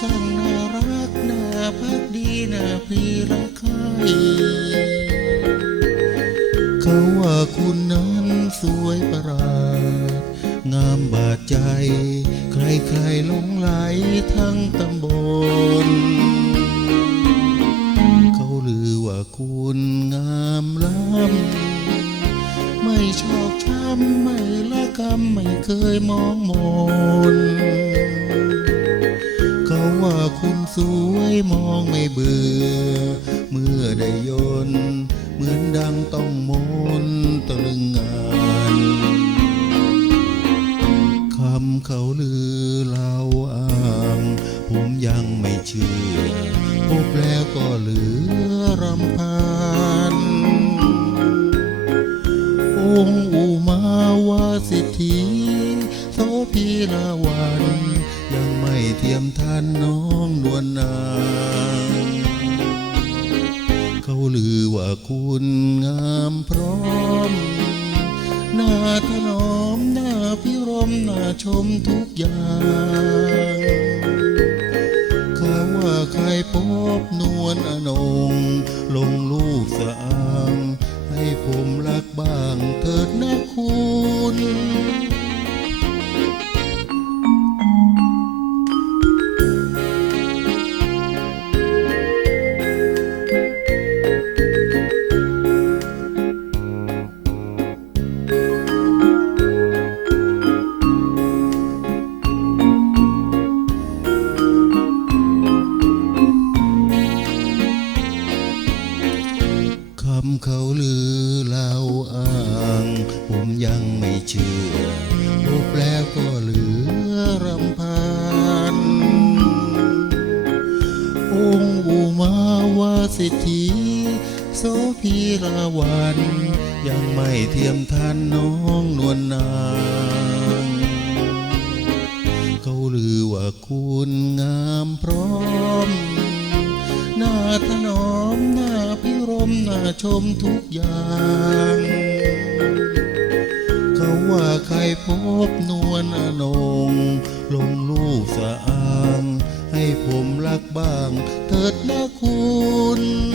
ช่างน่ารักน่าพักดีน่าพรีรักใครเขาว่าคุณนั้นสวยประหลาดงามบาดใจ ใครๆหลงไหลทั้งตำบล เขาลือว่าคุณงามล้ำไม่ชอบช้ำไม่ละกำไม่เคยมองมนเมองไม่เบื่อ เมื่อได้ยนเหมือนดังต้องมนต์ตะลึงงานคำเขาลือเล่าอ้างผมยังไม่เชื่อ พบแล้วก็เหลือรำพันองค์อุมาวาสิทธีโสพีลาวันยังไม่เทียมทัน อว่าคุณงามพร้อมหน้าถนอมหน้าพิรมหน้าชมทุกอย่างเขาว่าใครพบนวลอนง ลงรูปสะอาง ให้ผมรักบ้างเถิดนะคุณำเขาลือเล่าอ้าง ผมยังไม่เชื่อพบแล้วก็เหลือรำพัน องค์อุมาวาสิทธีโสพีราวัน ยังไม่เทียมทันน้องนวลนางเขา ชมทุกอย่าง เขาว่าใครพบนวลอนง ลงรูปสะอาง ให้ผมรักบ้าง เถิดนะคุณ